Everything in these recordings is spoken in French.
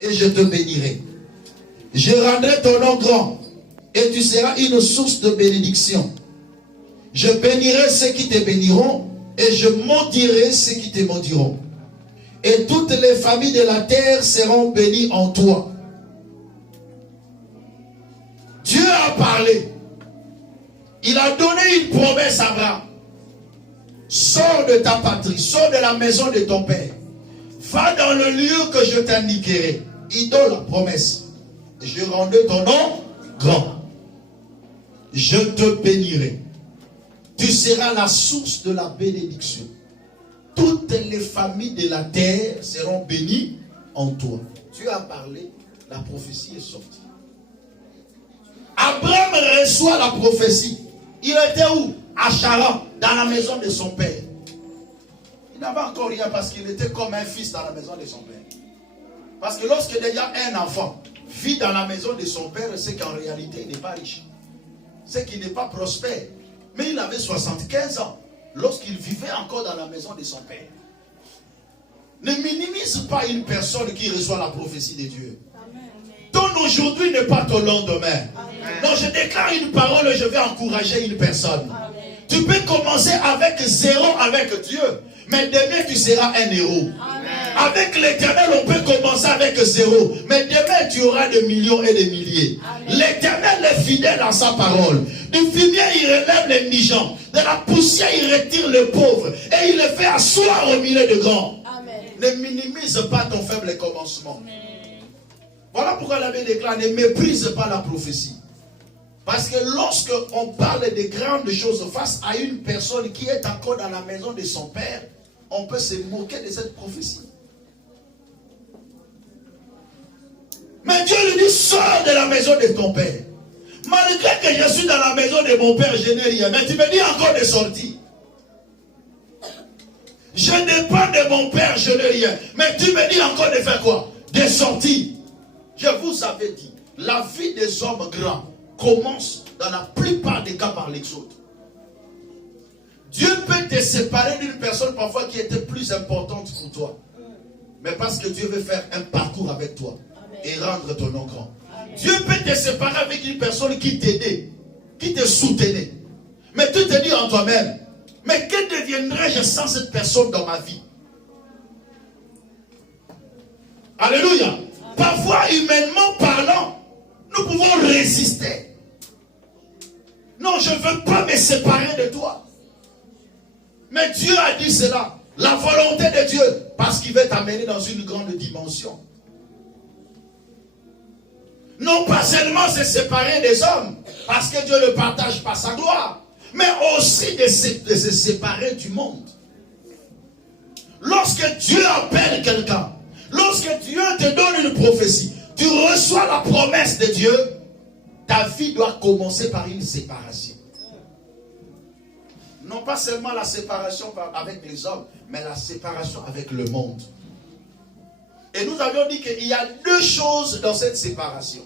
et je te bénirai. Je rendrai ton nom grand et tu seras une source de bénédiction. Je bénirai ceux qui te béniront et je maudirai ceux qui te maudiront. Et toutes les familles de la terre seront bénies en toi. Dieu a parlé. Il a donné une promesse à Abraham. Sors de ta patrie, sors de la maison de ton père. Va dans le lieu que je t'indiquerai. Il donne la promesse. Je rendrai ton nom grand. Je te bénirai. Tu seras la source de la bénédiction. Toutes les familles de la terre seront bénies en toi. Dieu a parlé, la prophétie est sortie. Abraham reçoit la prophétie. Il était où? À Charan, dans la maison de son père. Il n'avait encore rien parce qu'il était comme un fils dans la maison de son père. Parce que lorsque déjà un enfant vit dans la maison de son père, c'est qu'en réalité il n'est pas riche. C'est qu'il n'est pas prospère. Mais il avait 75 ans lorsqu'il vivait encore dans la maison de son père. Ne minimise pas une personne qui reçoit la prophétie de Dieu. Ton aujourd'hui n'est pas ton lendemain. Amen. Donc je déclare une parole et je vais encourager une personne. Amen. Tu peux commencer avec zéro avec Dieu, mais demain tu seras un héros. Amen. Avec l'Éternel, on peut commencer avec zéro, mais demain tu auras des millions et des milliers. L'Éternel est fidèle à sa parole. Du fumier, il relève les indigents. De la poussière, il retire les pauvres. Et il les fait asseoir au milieu de grands. Amen. Ne minimise pas ton faible commencement. Amen. Voilà pourquoi la Bible déclare, ne méprise pas la prophétie. Parce que lorsque on parle de grandes choses face à une personne qui est encore dans la maison de son père, on peut se moquer de cette prophétie. Mais Dieu lui dit, sors de la maison de ton père. Malgré que je suis dans la maison de mon père, je n'ai rien. Mais tu me dis encore de sortir. Je dépends de mon père, je n'ai rien. Mais tu me dis encore de faire quoi? De sortir. Je vous avais dit, la vie des hommes grands commence dans la plupart des cas par l'exode. Dieu peut te séparer d'une personne parfois qui était plus importante pour toi. Mais parce que Dieu veut faire un parcours avec toi. Amen. Et rendre ton nom grand. Amen. Dieu peut te séparer avec une personne qui t'aidait, qui te soutenait. Mais tu te dis en toi-même, mais que deviendrais-je sans cette personne dans ma vie? Alléluia. Parfois, humainement parlant, nous pouvons résister. Non, je ne veux pas me séparer de toi. Mais Dieu a dit cela. La volonté de Dieu. Parce qu'il veut t'amener dans une grande dimension. Non pas seulement se séparer des hommes. Parce que Dieu ne partage pas sa gloire. Mais aussi de se séparer du monde. Lorsque Dieu appelle quelqu'un. Lorsque Dieu te donne une prophétie, tu reçois la promesse de Dieu, ta vie doit commencer par une séparation. Non pas seulement la séparation avec les hommes, mais la séparation avec le monde. Et nous avions dit qu'il y a deux choses dans cette séparation.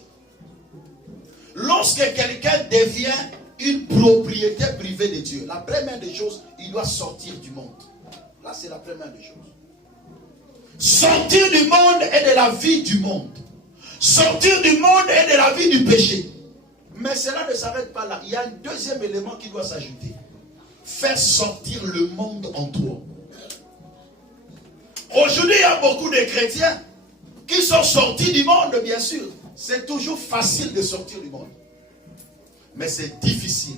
Lorsque quelqu'un devient une propriété privée de Dieu, la première des choses, il doit sortir du monde. Là, c'est la première des choses. Sortir du monde et de la vie du monde. Sortir du monde et de la vie du péché. Mais cela ne s'arrête pas là. Il y a un deuxième élément qui doit s'ajouter. Faire sortir le monde en toi. Aujourd'hui, il y a beaucoup de chrétiens qui sont sortis du monde, bien sûr. C'est toujours facile de sortir du monde. Mais c'est difficile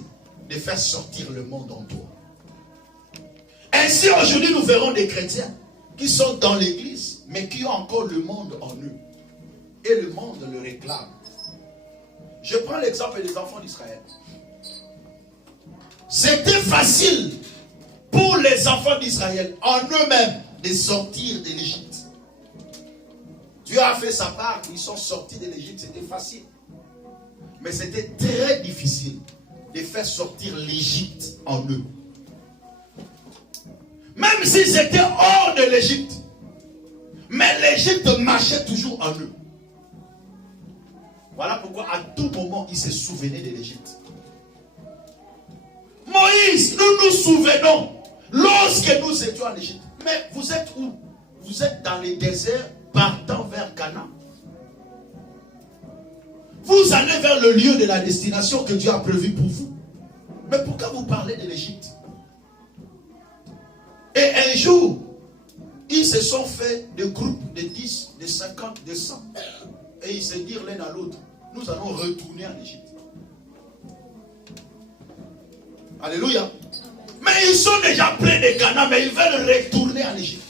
de faire sortir le monde en toi. Ainsi, aujourd'hui, nous verrons des chrétiens qui sont dans l'église, mais qui ont encore le monde en eux. Et le monde le réclame. Je prends l'exemple des enfants d'Israël. C'était facile pour les enfants d'Israël, en eux-mêmes, de sortir de l'Égypte. Dieu a fait sa part, ils sont sortis de l'Égypte, c'était facile. Mais c'était très difficile de faire sortir l'Égypte en eux. Même s'ils étaient hors de l'Égypte. Mais l'Égypte marchait toujours en eux. Voilà pourquoi à tout moment, ils se souvenaient de l'Égypte. Moïse, nous nous souvenons lorsque nous étions en Égypte. Mais vous êtes où? Vous êtes dans les déserts partant vers Canaan. Vous allez vers le lieu de la destination que Dieu a prévu pour vous. Mais pourquoi vous parlez de l'Égypte? Et un jour, ils se sont fait des groupes de 10, de 50, de 100. Et ils se dirent l'un à l'autre, nous allons retourner en Égypte. Alléluia. Mais ils sont déjà pleins de Canaan, mais ils veulent retourner en Égypte.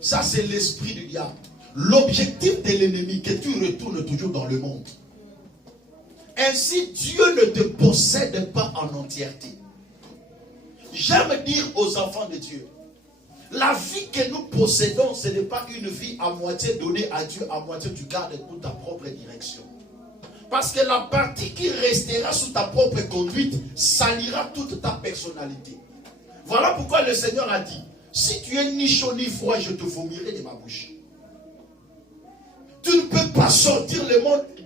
Ça, c'est l'esprit du diable. L'objectif de l'ennemi, que tu retournes toujours dans le monde. Ainsi, Dieu ne te possède pas en entièreté. J'aime dire aux enfants de Dieu, la vie que nous possédons, ce n'est pas une vie à moitié donnée à Dieu, à moitié tu gardes pour ta propre direction. Parce que la partie qui restera sous ta propre conduite salira toute ta personnalité. Voilà pourquoi le Seigneur a dit, si tu es ni chaud ni froid, je te vomirai de ma bouche. Tu ne peux pas sortir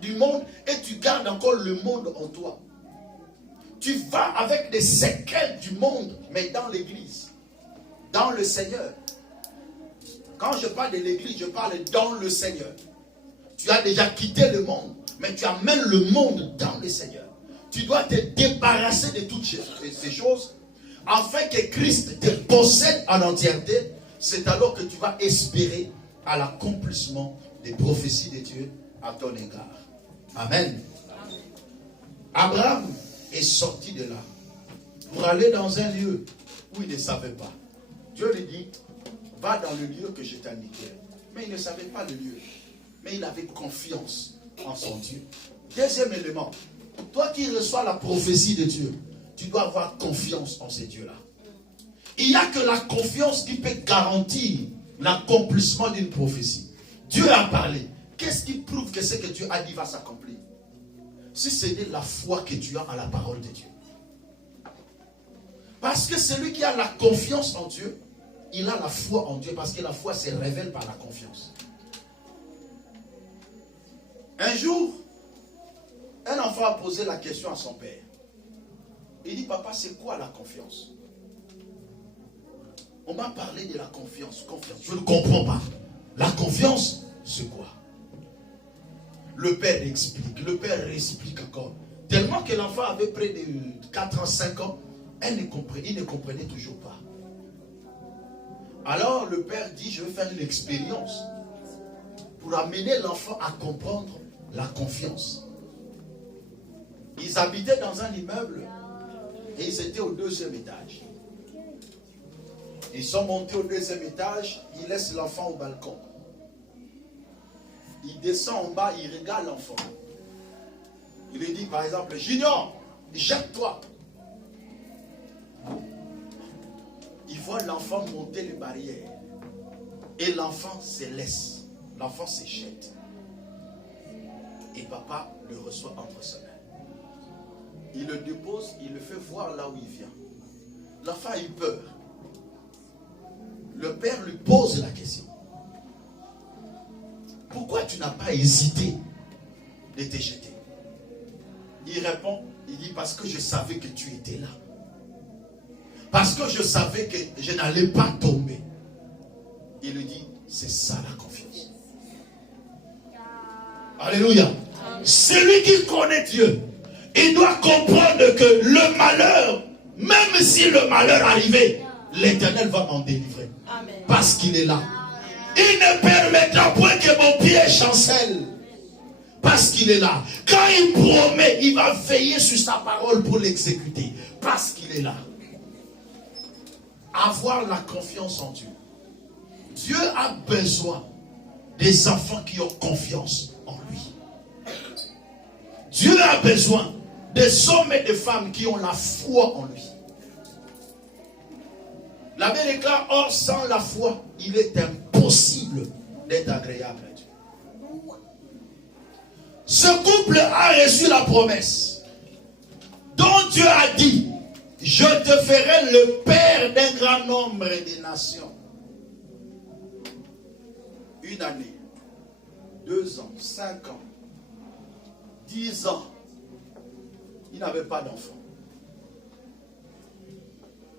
du monde et tu gardes encore le monde en toi. Tu vas avec des séquelles du monde, mais dans l'église, dans le Seigneur. Quand je parle de l'église, je parle dans le Seigneur. Tu as déjà quitté le monde, mais tu amènes le monde dans le Seigneur. Tu dois te débarrasser de toutes ces choses, afin que Christ te possède en entièreté. C'est alors que tu vas espérer à l'accomplissement des prophéties de Dieu à ton égard. Amen. Abraham est sorti de là pour aller dans un lieu où il ne savait pas. Dieu lui dit, va dans le lieu que je t'ai indiqué. Mais il ne savait pas le lieu. Mais il avait confiance en son Dieu. Deuxième élément, toi qui reçois la prophétie de Dieu, tu dois avoir confiance en ces dieux-là. Il n'y a que la confiance qui peut garantir l'accomplissement d'une prophétie. Dieu a parlé. Qu'est-ce qui prouve que ce que Dieu a dit va s'accomplir? Si ce n'est la foi que tu as en la parole de Dieu. Parce que celui qui a la confiance en Dieu, il a la foi en Dieu. Parce que la foi se révèle par la confiance. Un jour, un enfant a posé la question à son père. Il dit, papa, c'est quoi la confiance? On m'a parlé de la confiance. Je ne comprends pas. La confiance, c'est quoi? Le père explique. Le père explique encore. Tellement que l'enfant avait près de 4 ans, 5 ans, il ne comprenait toujours pas. Alors le père dit, je vais faire une expérience pour amener l'enfant à comprendre la confiance. Ils habitaient dans un immeuble et ils étaient au 2e étage. Ils sont montés au 2e étage, ils laissent l'enfant au balcon. Il descend en bas, il regarde l'enfant. Il lui dit par exemple, Junior, jette-toi. Il voit l'enfant monter les barrières. Et l'enfant se laisse. L'enfant se jette. Et papa le reçoit entre ses mains. Il le dépose, il le fait voir là où il vient. L'enfant a eu peur. Le père lui pose la question. Pourquoi tu n'as pas hésité de te jeter? Il répond, il dit, parce que je savais que tu étais là. Parce que je savais que je n'allais pas tomber. Il lui dit, c'est ça la confiance. Alléluia. Celui qui connaît Dieu, il doit comprendre que le malheur, même si le malheur arrivait, l'Éternel va m'en délivrer. Amen. Parce qu'il est là. Il ne permettra point que mon pied chancelle. Parce qu'il est là. Quand il promet, il va veiller sur sa parole pour l'exécuter. Parce qu'il est là. Avoir la confiance en Dieu. Dieu a besoin des enfants qui ont confiance en lui. Dieu a besoin des hommes et des femmes qui ont la foi en lui. La Bible déclare, or sans la foi, il est impossible d'être agréable à Dieu. Ce couple a reçu la promesse dont Dieu a dit, je te ferai le père d'un grand nombre de nations. 1 année, 2 ans, 5 ans, 10 ans, il n'avait pas d'enfant.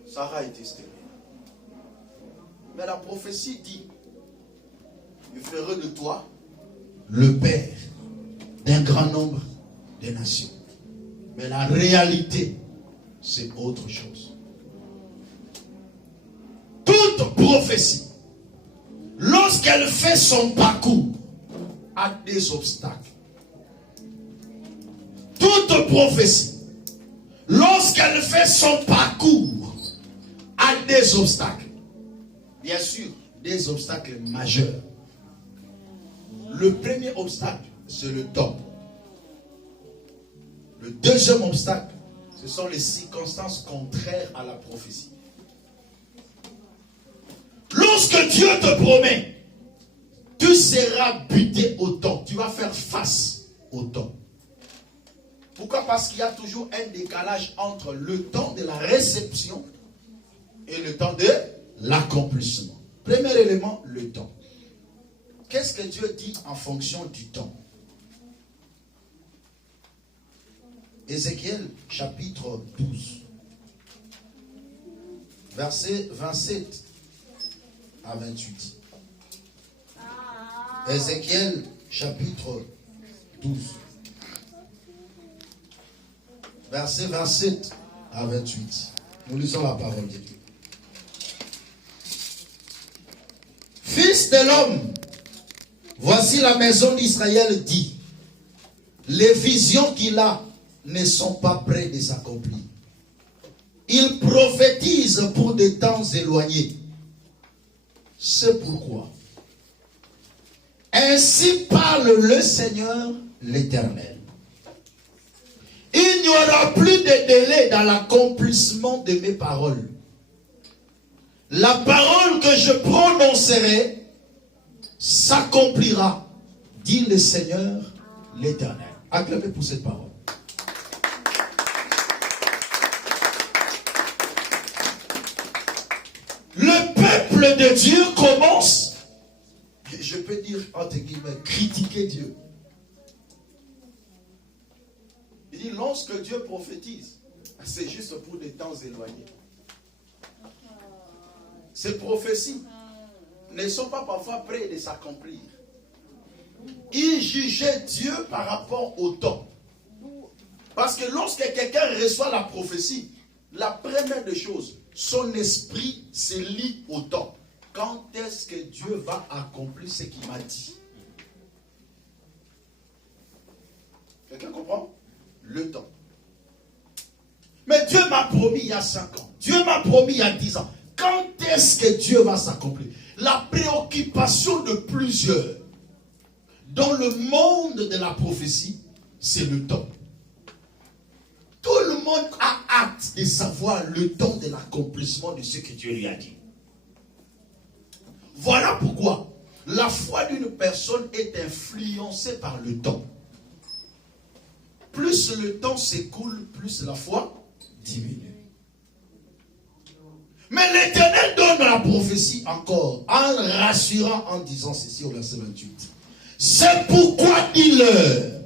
Sarah était stérile. Mais la prophétie dit, je ferai de toi le père d'un grand nombre des nations. Mais la réalité, c'est autre chose. Toute prophétie, lorsqu'elle fait son parcours, a des obstacles. Toute prophétie, lorsqu'elle fait son parcours, a des obstacles. Bien sûr, des obstacles majeurs. Le premier obstacle, c'est le temps. Le deuxième obstacle, ce sont les circonstances contraires à la prophétie. Lorsque Dieu te promet, tu seras buté au temps. Tu vas faire face au temps. Pourquoi? Parce qu'il y a toujours un décalage entre le temps de la réception et le temps de l'accomplissement. Premier élément, le temps. Qu'est-ce que Dieu dit en fonction du temps? Ézéchiel chapitre 12, versets 27 à 28. Ézéchiel chapitre 12, versets 27 à 28. Nous lisons la parole de Dieu. Fils de l'homme, voici la maison d'Israël dit, les visions qu'il a ne sont pas près de s'accomplir. Il prophétise pour des temps éloignés. C'est pourquoi. Ainsi parle le Seigneur l'Éternel. Il n'y aura plus de délai dans l'accomplissement de mes paroles. La parole que je prononcerai s'accomplira, dit le Seigneur l'Éternel. Acclamez pour cette parole. Le peuple de Dieu commence, je peux dire entre guillemets, critiquer Dieu. Il dit, lorsque Dieu prophétise, c'est juste pour des temps éloignés. Ces prophéties ne sont pas parfois prêtes de s'accomplir. Il jugeait Dieu par rapport au temps. Parce que lorsque quelqu'un reçoit la prophétie, la première des choses, son esprit se lie au temps. Quand est-ce que Dieu va accomplir ce qu'il m'a dit? Quelqu'un comprend? Le temps. Mais Dieu m'a promis il y a 5 ans. Dieu m'a promis il y a 10 ans. Quand est-ce que Dieu va s'accomplir? La préoccupation de plusieurs dans le monde de la prophétie, c'est le temps. Tout le monde a hâte de savoir le temps de l'accomplissement de ce que Dieu lui a dit. Voilà pourquoi la foi d'une personne est influencée par le temps. Plus le temps s'écoule, plus la foi diminue. Mais l'Éternel donne la prophétie encore, en rassurant, en disant ceci au verset 28. C'est pourquoi dis-leur,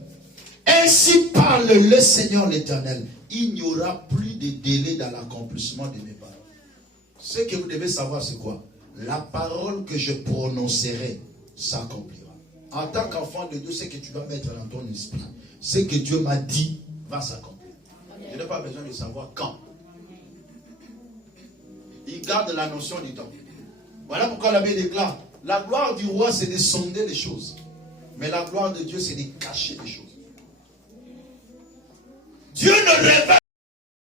ainsi parle le Seigneur l'Éternel, il n'y aura plus de délai dans l'accomplissement de mes paroles. Ce que vous devez savoir, c'est quoi? La parole que je prononcerai s'accomplira. En tant qu'enfant de Dieu, ce que tu vas mettre dans ton esprit, ce que Dieu m'a dit va s'accomplir. Je n'ai pas besoin de savoir quand. Il garde la notion du temps. Voilà pourquoi la Bible déclare, la gloire du roi, c'est de sonder les choses. Mais la gloire de Dieu, c'est de cacher les choses. Dieu ne révèle